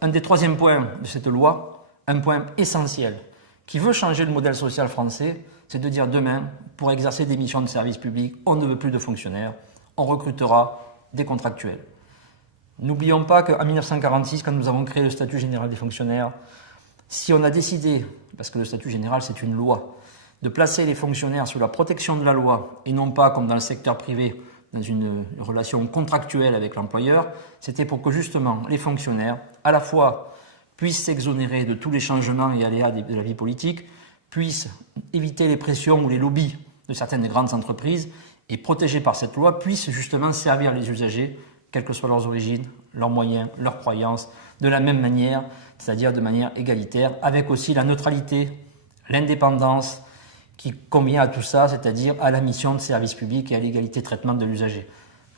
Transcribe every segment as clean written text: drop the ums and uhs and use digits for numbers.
un des troisièmes points de cette loi, un point essentiel, qui veut changer le modèle social français, c'est de dire demain, pour exercer des missions de service public, on ne veut plus de fonctionnaires, on recrutera des contractuels. N'oublions pas qu'en 1946, quand nous avons créé le statut général des fonctionnaires, si on a décidé, parce que le statut général c'est une loi, de placer les fonctionnaires sous la protection de la loi et non pas comme dans le secteur privé, dans une relation contractuelle avec l'employeur, c'était pour que justement les fonctionnaires, à la fois, puissent s'exonérer de tous les changements et aléas de la vie politique, puissent éviter les pressions ou les lobbies de certaines grandes entreprises et protégés par cette loi, puissent justement servir les usagers, quelles que soient leurs origines, leurs moyens, leurs croyances, de la même manière, c'est-à-dire de manière égalitaire, avec aussi la neutralité, l'indépendance qui convient à tout ça, c'est-à-dire à la mission de service public et à l'égalité de traitement de l'usager.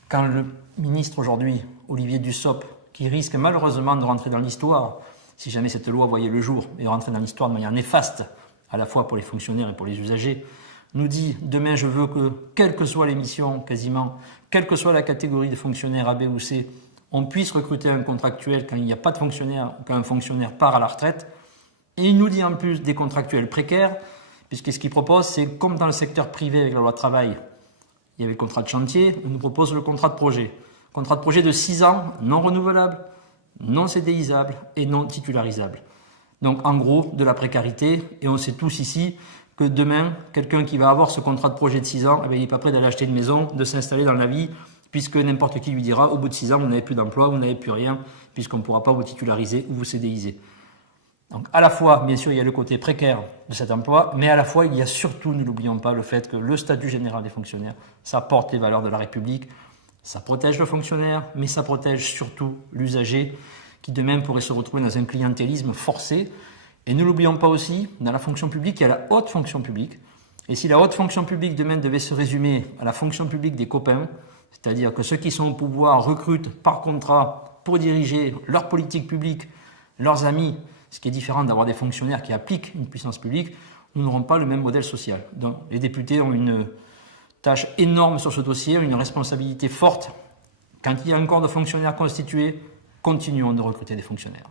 Quand le ministre aujourd'hui, Olivier Dussopt, qui risque malheureusement de rentrer dans l'histoire, si jamais cette loi voyait le jour, et de rentrer dans l'histoire de manière néfaste, à la fois pour les fonctionnaires et pour les usagers, nous dit demain je veux que, quelle que soit les missions quasiment, quelle que soit la catégorie de fonctionnaires A, B ou C, on puisse recruter un contractuel quand il n'y a pas de fonctionnaire, quand un fonctionnaire part à la retraite. Et il nous dit en plus des contractuels précaires, puisque ce qu'il propose, c'est comme dans le secteur privé avec la loi travail, il y avait le contrat de chantier, il nous propose le contrat de projet. Contrat de projet de 6 ans, non renouvelable, non CDIsable et non titularisable. Donc en gros, de la précarité, et on sait tous ici que demain, quelqu'un qui va avoir ce contrat de projet de 6 ans, il n'est pas prêt d'aller acheter une maison, de s'installer dans la vie, puisque n'importe qui lui dira, au bout de 6 ans, vous n'avez plus d'emploi, vous n'avez plus rien, puisqu'on ne pourra pas vous titulariser ou vous CDIser. Donc à la fois, bien sûr, il y a le côté précaire de cet emploi, mais à la fois, il y a surtout, ne l'oublions pas, le fait que le statut général des fonctionnaires, ça porte les valeurs de la République, ça protège le fonctionnaire, mais ça protège surtout l'usager, qui demain pourrait se retrouver dans un clientélisme forcé. Et ne l'oublions pas aussi, dans la fonction publique, il y a la haute fonction publique. Et si la haute fonction publique demain devait se résumer à la fonction publique des copains, c'est-à-dire que ceux qui sont au pouvoir recrutent par contrat pour diriger leur politique publique, leurs amis, ce qui est différent d'avoir des fonctionnaires qui appliquent une puissance publique, nous n'aurons pas le même modèle social. Donc les députés ont une tâche énorme sur ce dossier, une responsabilité forte. Quand il y a un corps de fonctionnaires constitué, continuons de recruter des fonctionnaires.